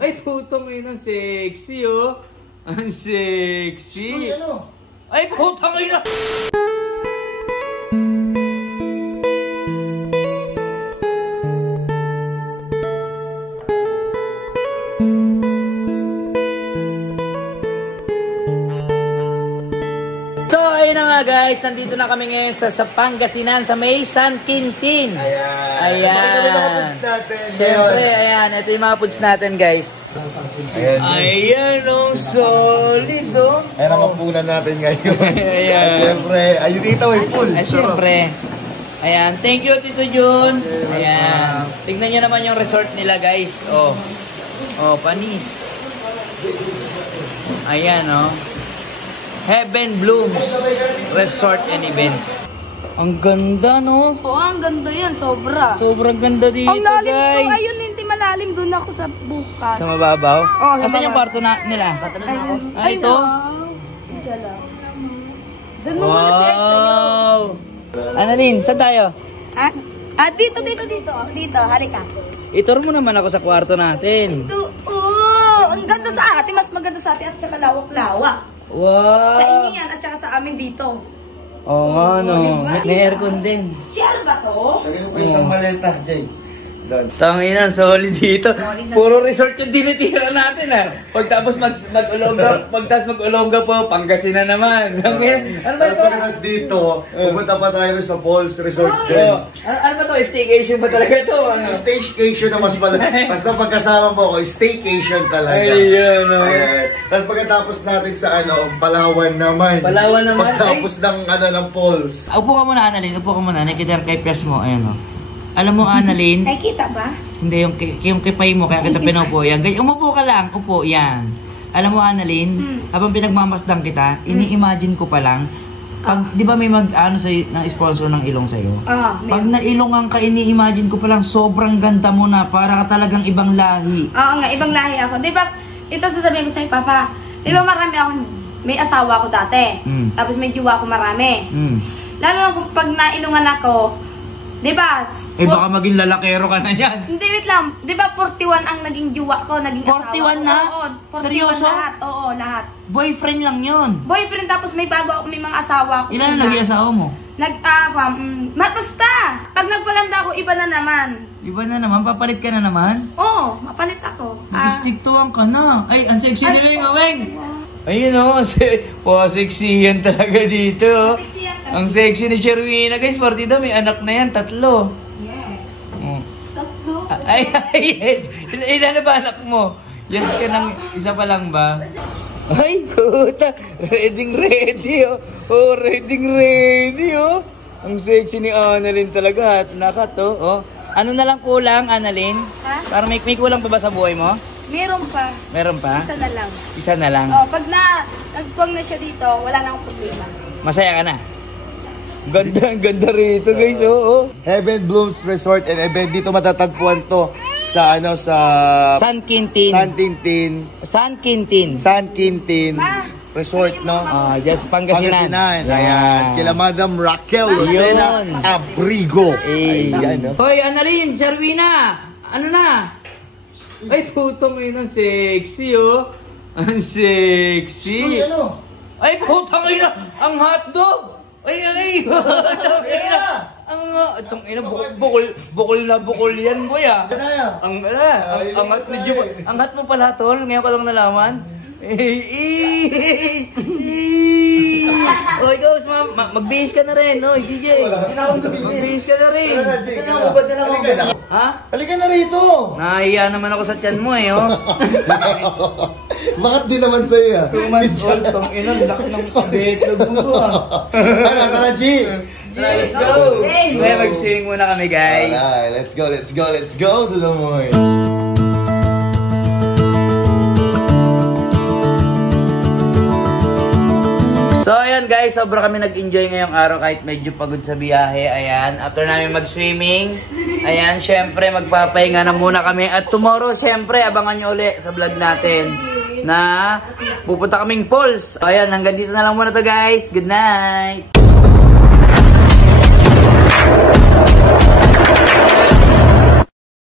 Ay, putong ina, ang sexy, oh. Ang sexy. Uy, ano? Ay, putong ina. So, ayun na nga guys, nandito na kami ngayon sa Pangasinan, sa may San Quintin. Ayan. Siyempre, ayan. Ito yung mga foods natin guys. Ayan, oh, solid, oh. Ayan ang mapunan natin ngayon. Ayan. Siyempre, ayun dito, may pool. Siyempre. Ayan, thank you Tito Jun. Ayan. Tignan nyo naman yung resort nila guys. Oh, panis. Ayan, oh. Heaven Blooms Resort and Events. Ang ganda, no? Oo, ang ganda yan. Sobra. Sobrang ganda dito, ang lalim guys. to. Ayun, hindi malalim. Doon ako sa bukas. Sa mababaw? Oo, Asan yung kwarto nila? Ay, ito? Isa lang. Doon mo muna si Ed sa'yo. Annalyn, saan tayo? Dito. Dito, halika. Itur mo naman ako sa kwarto natin. Ang ganda sa atin. Mas maganda sa atin at saka lawak-lawak. Wow! Sa inyo yan at saka sa amin dito. Oo nga, no. May aircon din. Chill ba to? Lagyan mo pa isang maleta, Jay. Tanginan, solid dito. Puro resort yung dinitira natin, ha. Pagtapos mag-Olonga po, Pangasinan naman. Ano ba ito? Pagkatapos dito, pupunta pa tayo sa Falls Resort din. Ano ba ito? Staycation ba talaga ito? Staycation na mas pala. Basta pagkasama mo ako, staycation talaga. Ayan, no. Tapos pagkatapos natin sa Palawan naman. Palawan naman. Pagkatapos ng Falls. Upo ka muna, Annalyn. Upo ka muna. Nakikita kay Piers mo. Ayan, o. Alam mo, Annalyn. Ay, kita ba? Hindi, yung kipay mo. Kaya kita pinupo. Yan. Umupo ka lang. Upo. Yan. Alam mo, Annalyn, habang pinagmamasdang kita, ini-imagine ko pa lang, pag, di ba may sponsor ng ilong sa'yo? Pag nailongan ka, ini-imagine ko pa lang, sobrang ganda mo na. Para ka talagang ibang lahi. Oo nga, ibang lahi ako. Di ba, ito sasabihin ko sa'yo, Papa. Di ba marami akong, may asawa ako dati. Tapos may jowa ako marami. Lalo na kung pag nailungan ako, di ba? Baka maging lalakero ka na yan. Hindi, wait lang. Di ba 41 ang naging jowa ko, naging 41 asawa ko? na? Oo, 41 Seryoso? lahat. Oo, lahat. Boyfriend lang yun. Boyfriend, tapos may bago ako, may mga asawa ako. Ilan na naging asawa mo? Basta, pag nagpaganda ako, iba na naman. Iba na naman? Papalit ka na naman? Oo, mapalit ako. Gusto ka na. Ay, ang sexy ni Weng. Ayun o, sexy yan talaga dito. Ang sexy ni Sherwina. Guys, partida, may anak na yan, 3. Yes. 3? Ay, yes. Ilan na ba anak mo? Yes ka ng isa pa lang ba? Ay, puta. Ready, oh. Oh, ready, oh. Ang sexy ni Annalyn talaga. Nakat, oh. Ano na lang kulang, Annalyn? Ha? Parang may kulang pa ba sa buhay mo? Meron pa. Meron pa? Isa na lang. Isa na lang. Oh, pag nagtuwang na siya dito, wala na akong problema. Masaya ka na? Ganda rito, guys, oh. Heaven Blooms Resort and Event. Dito matatagpuan to sa San Quintin. Resort, no? Just Pangasinan. Ayan. Kila Madam Raquel Lucena Abrigo. Ayan. Hoy, Annalyn, Sherwina. Ano na? Ay, putong ina, ang sexy, oh. Ang sexy. Uy, ano? Ay, putong ina, ang hotdog. Ay. Itong ina, bukol yan, boy, ah. Ang angat mo pala, tol. Ngayon ko lang nalaman. Oy, guys, mag-base ka na rin, no? CJ. Mag-base ka na rin. Ha? Halika na rito. Nahiya naman ako sa tiyan mo, eh, oh. Bakit di naman sa'yo, 2 months old, tong ina, laki ng betlog mo, ah. Tara, G. Let's go! May mag-swimming muna kami, guys. Alright, let's go to the moon. So, ayan guys, sobra kami nag-enjoy ngayong araw kahit medyo pagod sa biyahe. Ayan, after namin mag-swimming, ayan, syempre magpapahinga na muna kami. At tomorrow, syempre, abangan nyo uli sa vlog natin na pupunta kaming Falls. So, ayan, hanggang dito na lang muna to guys. Good night!